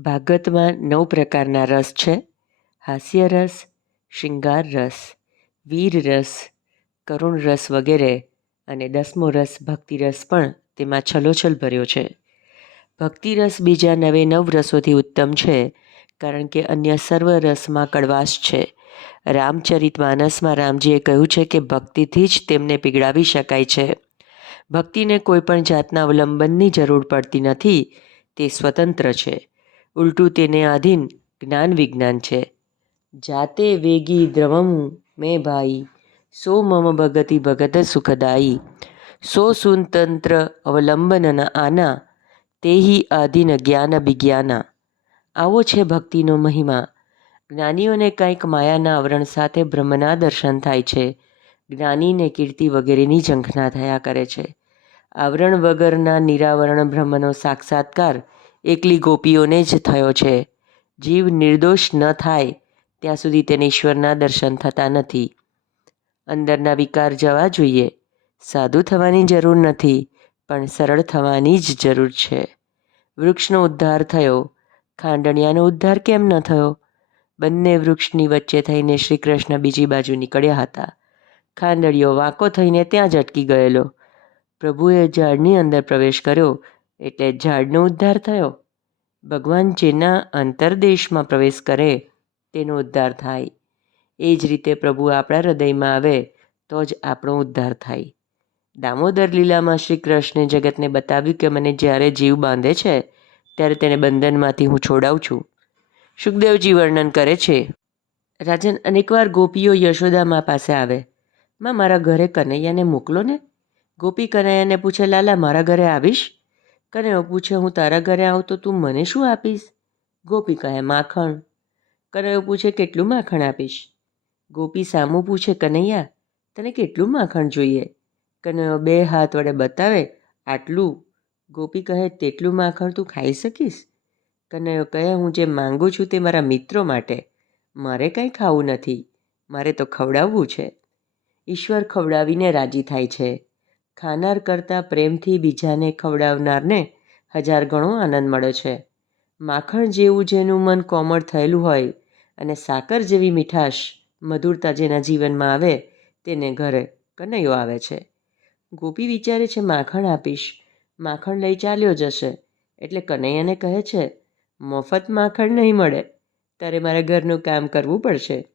ભાગવતમાં નવ પ્રકારના રસ છે. હાસ્ય રસ, શૃંગાર રસ, વીર રસ, કરુણ રસ વગેરે અને દસમો રસ ભક્તિ રસ પણ તેમાં છલોછલ ભર્યો છે. ભક્તિ રસ બીજા નવે નવ રસોથી ઉત્તમ છે, કારણ કે અન્ય સર્વ રસમાં કડવાશ છે. રામચરિત માનસમાં રામજીએ કહ્યું છે કે ભક્તિથી જ તેમને પીગળાવી શકાય છે. ભક્તિને કોઈ પણ જાતના અવલંબનની જરૂર પડતી નથી, તે સ્વતંત્ર છે. ઉલટું તેને આધીન જ્ઞાન વિજ્ઞાન છે. જાતે વેગી દ્રવમ મેં ભાઈ, સો મમ ભગતિ ભગત સુખદાયી. સો સુતંત્ર અવલંબન આના, તેહી આધીન જ્ઞાન વિજ્ઞાના. આવો છે ભક્તિનો મહિમા. જ્ઞાનીઓને કંઈક માયાના આવરણ સાથે બ્રહ્મના દર્શન થાય છે. જ્ઞાનીને કીર્તિ વગેરેની ઝંખના થયા કરે છે. આવરણ વગરના નિરાવરણ બ્રહ્મનો સાક્ષાત્કાર એકલી ગોપીઓને જ થયો છે. જીવ નિર્દોષ ન થાય, ત્યાં સુધી તેને ઈશ્વરના દર્શન થતા નથી. અંદરના વિકાર જવા જોઈએ. સાધુ થવાની જરૂર નથી, પણ સરળ થવાની જ જરૂર છે. વૃક્ષનો ઉદ્ધાર થયો. ખાંડણિયાનો ઉદ્ધાર કેમ ન થયો? બંને વૃક્ષની વચ્ચે થઈને શ્રી કૃષ્ણ બીજી બાજુ નીકળ્યા હતા. ખાંડળીઓ વાંકો થઈને ત્યાં જ અટકી ગયેલો. પ્રભુએ ઝાડની અંદર પ્રવેશ કર્યો. એટલે ઝાડનો ઉદ્ધાર થયો. ભગવાન જેના અંતરદેશમાં પ્રવેશ કરે, તેનો ઉદ્ધાર થાય. એ જ રીતે પ્રભુ આપણા હૃદયમાં આવે, તો જ આપણો ઉદ્ધાર થાય. દામોદર લીલામાં શ્રી કૃષ્ણે જગતને બતાવ્યું કે મને જ્યારે જીવ બાંધે છે, ત્યારે તેને બંધનમાંથી હું છોડાવું છું. સુખદેવજી વર્ણન કરે છે, રાજન, અનેકવાર ગોપીઓ યશોદામા પાસે આવે. માં મારા ઘરે કનૈયાને મોકલો ને. ગોપી કનૈયાને પૂછે, લાલા, મારા ઘરે આવીશ? કનૈયો પૂછે, હું તારા ઘરે આવું તો તું મને શું આપીશ? ગોપી કહે, માખણ. કનૈયો પૂછે, કેટલું માખણ આપીશ? ગોપી સામું પૂછે, કનૈયા, તને કેટલું માખણ જોઈએ? કનૈયો બે હાથ વડે બતાવે, આટલું. ગોપી કહે, તેટલું માખણ તું ખાઈ શકીશ? કનૈયો કહે, હું જે માંગુ છું તે મારા મિત્રો માટે. મારે કંઈ ખાવું નથી. મારે તો ખવડાવવું છે. ઈશ્વર ખવડાવીને રાજી થાય છે. ખાનાર કરતાં પ્રેમથી બીજાને ખવડાવનારને હજાર ગણો આનંદ મળે છે. માખણ જેવું જેનું મન કોમળ થયેલું હોય અને સાકર જેવી મીઠાશ મધુરતા જેના જીવનમાં આવે તેને ઘરે કનૈયો આવે છે. ગોપી વિચારે છે, માખણ આપીશ. માખણ લઈ ચાલ્યો જશે. એટલે કનૈયાને કહે છે, મફત માખણ નહીં મળે. તારે મારા ઘરનું કામ કરવું પડશે.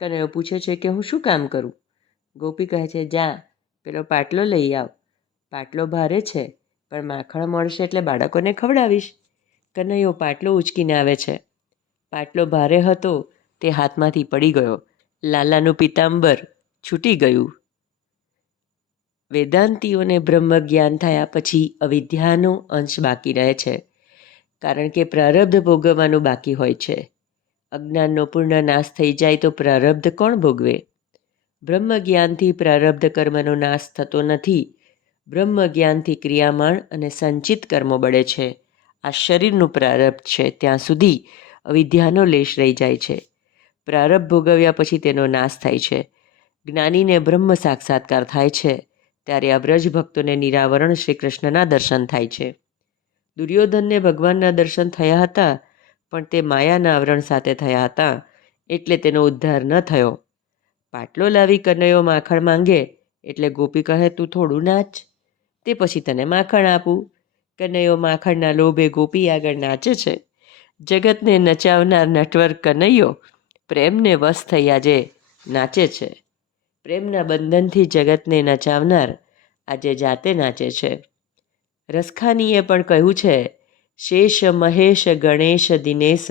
કનૈયો પૂછે છે કે, હું શું કામ કરું? ગોપી કહે છે, જા. પેલો પાટલો લઈ આવ. પાટલો ભારે છે, પણ માખણ મળશે એટલે બાળકોને ખવડાવીશ. કનૈયો પાટલો ઉચકીને આવે છે. પાટલો ભારે હતો, તે હાથમાંથી પડી ગયો. લાલાનું પિતાંબર છૂટી ગયું. વેદાંતિઓને બ્રહ્મ જ્ઞાન થયા પછી અવિદ્યાનો અંશ બાકી રહે છે, કારણ કે પ્રારબ્ધ ભોગવવાનું બાકી હોય છે. અજ્ઞાનનો પૂર્ણ નાશ થઈ જાય તો પ્રારબ્ધ કોણ ભોગવે? બ્રહ્મ જ્ઞાનથી પ્રારબ્ધ કર્મનો નાશ થતો નથી. બ્રહ્મ જ્ઞાનથી ક્રિયામાણ અને સંચિત કર્મો બળે છે. આ શરીરનું પ્રારબ્ધ છે. ત્યાં સુધી અવિદ્યાનો લેશ રહી જાય છે. પ્રારબ્ધ ભોગવ્યા પછી તેનો નાશ થાય છે. જ્ઞાનીને બ્રહ્મ સાક્ષાત્કાર થાય છે. ત્યારે આ બ્રજ ભક્તોને નિરાવરણ શ્રી કૃષ્ણના દર્શન થાય છે. દુર્યોધનને ભગવાનના દર્શન થયા હતા, પણ તે માયાના આવરણ સાથે થયા હતા, એટલે તેનો ઉદ્ધાર ન થયો. પાટલો લાવી કનૈયો માખણ માંગે, એટલે ગોપી કહે, તું થોડું નાચ. તે પછી તને માખણ આપું. કનૈયો માખણના લોભે ગોપી આગળ નાચે છે. જગતને નચાવનાર નટવર કનૈયો પ્રેમને વશ થઈ આજે નાચે છે. પ્રેમના બંધનથી જગતને નચાવનાર આજે જાતે નાચે છે. રસખાનીએ પણ કહ્યું છે, શેષ મહેશ ગણેશ દિનેશ,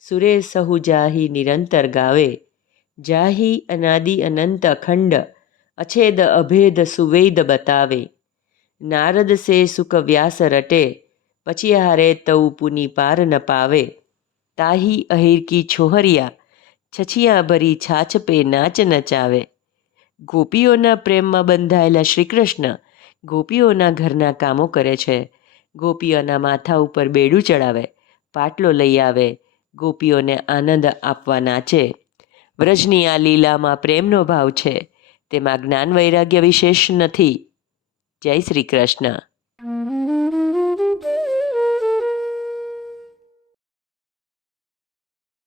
સુરેશ સહુ જાહી નિરંતર ગાવે. જાહી અનાદિ અનંત અખંડ, અછેદ અભેદ સુવેદ બતાવે. નારદ સે સુખ વ્યાસ રટે, પછી હારે તઉ પુની પાર ન પાવે. તાહી અહિરકી છોહરિયા, છછિયા ભરી છાછ પે નાચ નચાવે ગોપીઓના પ્રેમમાં બંધાયેલા શ્રીકૃષ્ણ, ગોપીઓના ઘરના કામો કરે છે. ગોપીઓના માથા ઉપર બેડું ચડાવે, પાટલો લઈ આવે, ગોપીઓને આનંદ આપવા નાચે. વ્રજની આ લીલામાં પ્રેમનો ભાવ છે. તેમાં જ્ઞાન વૈરાગ્ય વિશેષ નથી. જય શ્રી કૃષ્ણ.